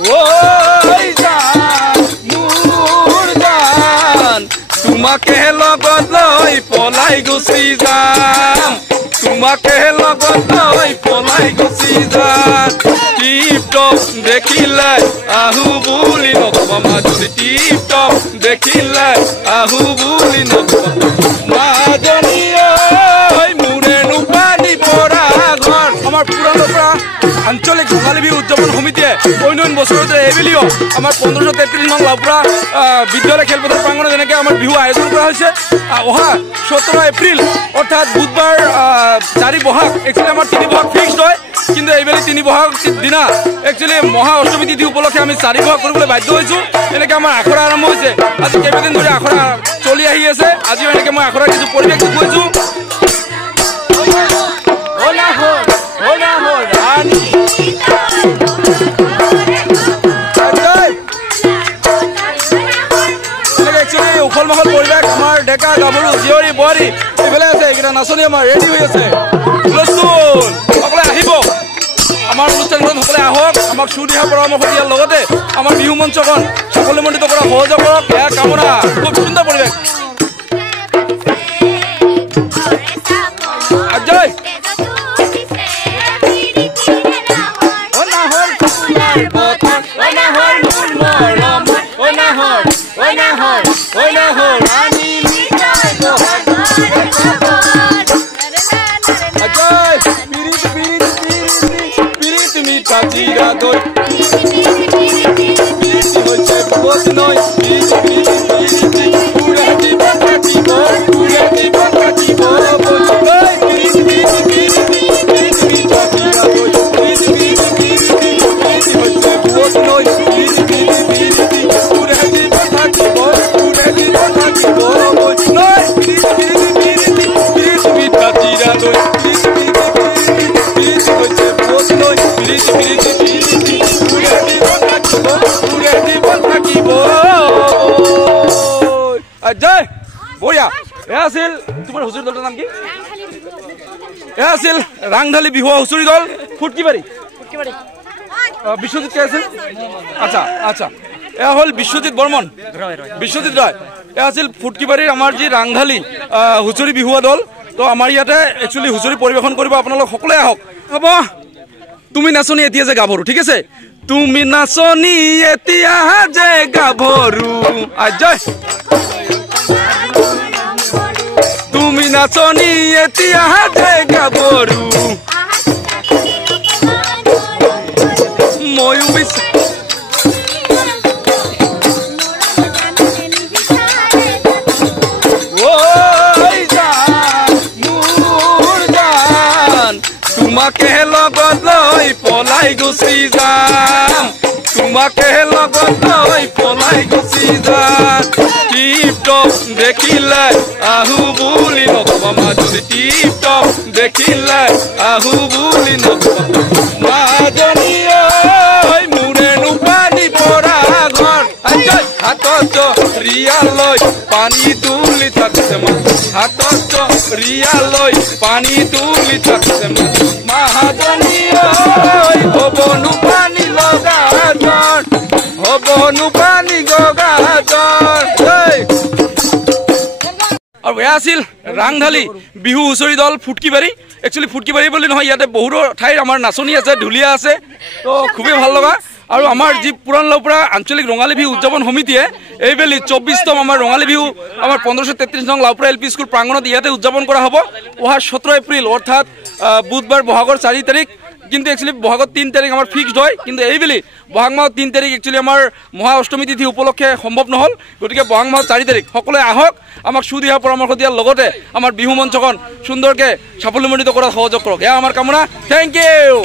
ওই জান মোৰ জান তোমাকে লগত লৈ পলাই গুচি যাম তোমাকে লগত লৈ পলাই গুচি যাম টিপ টপ দেখিলে আহু বুলি নকবা মাজনী টিপ টপ দেখিলে আহু বুলি নকবা মাজনী ঐ মোৰে নুপানি পৰা ঘৰ আমাৰ পুৰণা আঞ্চলিক ৰঙালী বিহু উদযাপন সমিতিয়ে অন্য বছৰতে এইবেলিও আমাৰ 1533 নং লাউপুৰা বিদ্যালয় খেলপথাৰ প্ৰাংগণত যেনেকৈ আমাৰ বিহু আয়োজন কৰা হৈছে অহা 17 এপ্ৰিল অৰ্থাৎ বুধবাৰ 4 বহাগ একচুৱেলি আমাৰ 3 বহাগ ফিক্সড হয় কিন্তু এইবেলি 3 বহাগ দিনা একচুৱেলি মহা অষ্টমী তিথি উপলক্ষে আমি 4 বহাগ কৰিবলৈ বাধ্য হৈছোঁ এনেকৈ আমাৰ আখৰা আৰম্ভ হৈছে আজি কেইবাদিন ধৰি আখৰা চলি আহি আছে আজিও এনেকৈ মই আখৰাৰ কিছু পৰিৱেশ দেখুৱাইছোঁ উখল মাখল পৰিৱেশ আমাৰ ডেকা গাভৰু জীয়ৰী বোৱাৰী এইফালে আছে এইকেইটা নাচনী আমাৰ ৰেডি হৈ আছে সকলে আহিব আমাৰ অনুষ্ঠানখন সকলে আহক আমাক সুদিহা পৰামৰ্শ দিয়াৰ লগতে আমাৰ বিহু মঞ্চখন সাফল্যমণ্ডিত কৰা সহযোগ কৰক এয়া কামনা খুব সুন্দৰ পৰিৱেশ জয় বঢ়িয়া এয়া আছিল তোমাৰ হুঁচৰি দলটোৰ নাম কি এয়া আছিল ৰাংঢালী বিহু হুঁচৰি দল ফুটকিবাৰী বিশ্বজিৎ কে আছিল আচ্ছা আচ্ছা এয়া হ'ল বিশ্বজিৎ বৰ্মন বিশ্বজিৎ ৰয় এয়া আছিল ফুটকিবাৰীৰ আমাৰ যি ৰাংঢালী হুঁচৰি বিহুৱা দল তো আমাৰ ইয়াতে একচুৱেলি হুঁচৰি পৰিৱেশন কৰিব আপোনালোক সকলোৱে আহক হ'ব তুমি নাচনী এতিয়া যে গাভৰু ঠিক আছে তুমি নাচনী এতিয়া যে গাভৰু আজয় তুমি নাচনী এতিয়া যে গাভৰু ময়ো ওই জান মোৰ জান তোমাকে লগত লৈ পলাই গুচি যাম তোমাকে লগত লৈ পলাই গুচি যাম টিপ টপ দেখিলে আহু বুলি নকবা মাজনী টিপ টপ দেখিলে আহু বুলি নকবা মাজনী ঐ মোৰে নুপানি পৰা ঘৰ হাতত ৰিয়া লৈ পানী তুলি থাকছে হাতত ৰিয়া লৈ পানী তুলি থাকছে মাজনী ঐ হ'ব নুপানি লগা জন হ'ব নুপানি গগা জন আৰু এয়া আছিল ৰাংঢালী বিহু হুঁচৰি দল ফুটকিবাৰী একচুৱেলি ফুটকিবাৰী বুলি নহয় ইয়াতে বহুতো ঠাইৰ আমাৰ নাচনী আছে ঢুলীয়া আছে তো খুবেই ভাল লগা আৰু আমাৰ যি পুৰাণ লাউপুৰা আঞ্চলিক ৰঙালী বিহু উদযাপন সমিতিয়ে এইবেলি 24তম আমাৰ ৰঙালী বিহু আমাৰ 1533 নং লাউপুৰা এল পি স্কুল প্ৰাংগণত ইয়াতে উদযাপন কৰা হ'ব অহা 17 এপ্ৰিল অৰ্থাৎ বুধবাৰ বহাগৰ 4 তাৰিখ কিন্তু একচুৱেলি বহাগৰ 3 তাৰিখ আমাৰ ফিক্সড হয় কিন্তু এইবেলি বহাগ মাহৰ 3 তাৰিখ একচুৱেলি আমাৰ মহা অষ্টমী তিথি উপলক্ষে সম্ভৱ নহ'ল গতিকে বহাগ মাহৰ 4 তাৰিখ সকলোৱে আহক আমাক সুদিহা পৰামৰ্শ দিয়াৰ লগতে আমাৰ বিহু মঞ্চখন সুন্দৰকৈ সাফল্যমণ্ডিত কৰাত সহযোগ কৰক এয়া আমাৰ কামনা থেংক ইউ